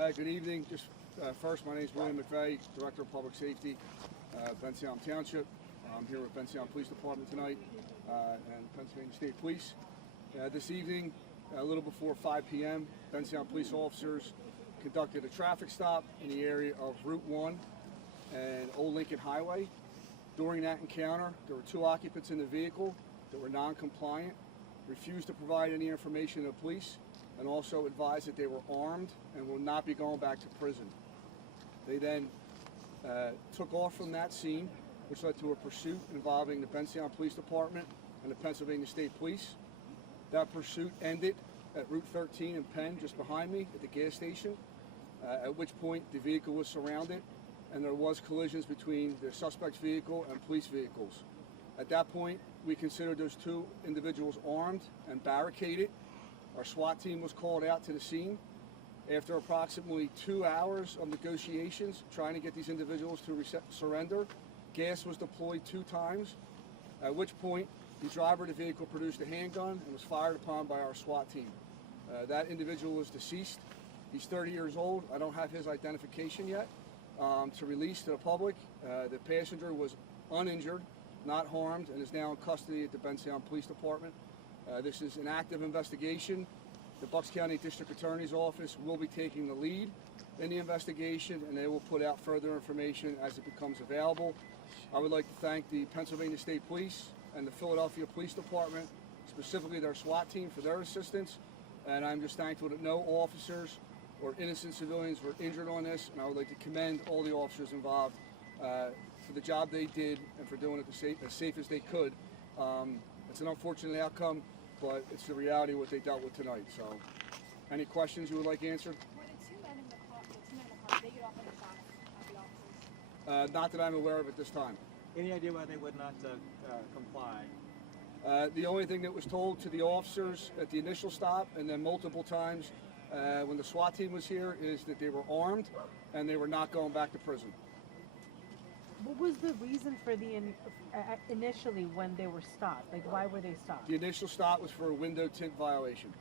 Good evening. First, my name is William McVeigh, Director of Public Safety, Bensalem Township. I'm here with Bensalem Police Department tonight and Pennsylvania State Police. This evening, a little before 5 p.m., Bensalem police officers conducted a traffic stop in the area of Route 1 and Old Lincoln Highway. During that encounter, there were two occupants in the vehicle that were non-compliant, refused to provide any information to the police, and also advised that they were armed and will not be going back to prison. They then took off from that scene, which led to a pursuit involving the Bensalem Police Department and the Pennsylvania State Police. That pursuit ended at Route 13 in Penn, just behind me at the gas station, at which point the vehicle was surrounded and there was collisions between the suspect's vehicle and police vehicles. At that point, we considered those two individuals armed and barricaded. Our SWAT team was called out to the scene. After approximately 2 hours of negotiations trying to get these individuals to surrender, gas was deployed 2 times, at which point the driver of the vehicle produced a handgun and was fired upon by our SWAT team. That individual was deceased. He's 30 years old. I don't have his identification yet to release to the public. The passenger was uninjured, not harmed, and is now in custody at the Bensalem Police Department. This is an active investigation. The Bucks County District Attorney's Office will be taking the lead in the investigation, and they will put out further information as it becomes available. I would like to thank the Pennsylvania State Police and the Philadelphia Police Department, specifically their SWAT team, for their assistance. And I'm just thankful that no officers or innocent civilians were injured on this, and I would like to commend all the officers involved for the job they did and for doing it as safe as they could. It's an unfortunate outcome, but it's the reality of what they dealt with tonight. So, any questions you would like answered? Were the two men in the car, they get off on the shots at the officers? Not that I'm aware of at this time. Any idea why they would not comply? The only thing that was told to the officers at the initial stop and then multiple times when the SWAT team was here is that they were armed and they were not going back to prison. What was the reason for the initially when they were stopped? Like, why were they stopped? The initial stop was for a window tint violation,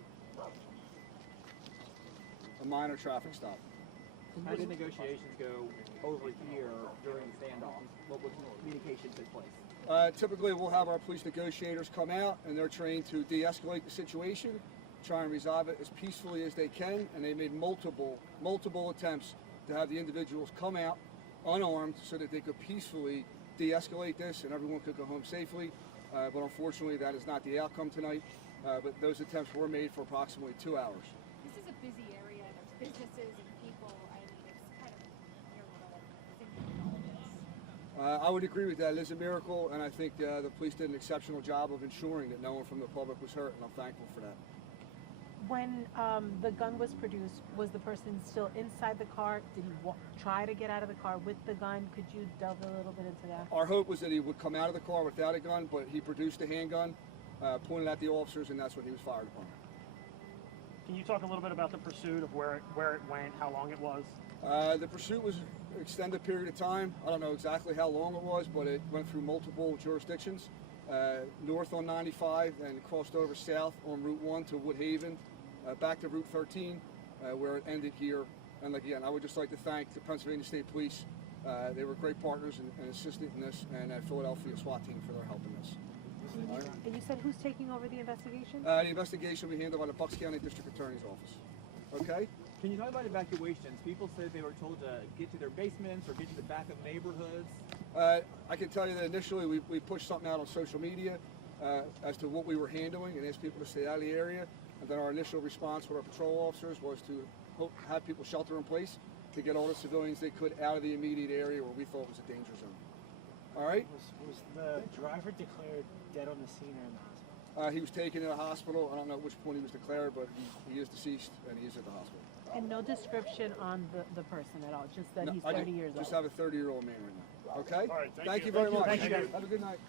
a minor traffic stop. How did negotiations go over here during the standoff? What communication took place? Typically, we'll have our police negotiators come out, and they're trained to de-escalate the situation, try and resolve it as peacefully as they can, and they made multiple attempts to have the individuals come out unarmed so that they could peacefully de-escalate this and everyone could go home safely. But unfortunately, that is not the outcome tonight. But those attempts were made for approximately 2 hours. This is a busy area. There's businesses and people. I mean, it's kind of a miracle thinking all of this. I would agree with that. It is a miracle, and I think the police did an exceptional job of ensuring that no one from the public was hurt, and I'm thankful for that. When the gun was produced, was the person still inside the car? Did he try to get out of the car with the gun? Could you delve a little bit into that? Our hope was that he would come out of the car without a gun, but he produced a handgun, pointed at the officers, and that's when he was fired upon. Can you talk a little bit about the pursuit of where it went, how long it was? The pursuit was an extended period of time. I don't know exactly how long it was, but it went through multiple jurisdictions. North on 95 and crossed over south on Route 1 to Woodhaven, back to Route 13, where it ended here. And again, I would just like to thank the Pennsylvania State Police. They were great partners and assisted in this, and Philadelphia SWAT team for their help in this. And you said who's taking over the investigation? The investigation will be handled by the Bucks County District Attorney's Office. Okay? Can you talk about evacuations? People said they were told to get to their basements or get to the back of neighborhoods. I can tell you that initially we pushed something out on social media as to what we were handling and asked people to stay out of the area. And then our initial response with our patrol officers was to have people shelter in place to get all the civilians they could out of the immediate area where we thought was a danger zone. All right? Was the driver declared dead on the scene or in the hospital? He was taken to the hospital. I don't know at which point he was declared, but he is deceased and he is at the hospital. And no description on the person at all, just that he's 30 years old. Just have a 30-year-old man right now. Okay? All right, thank you very much. Thank you. Have a good night.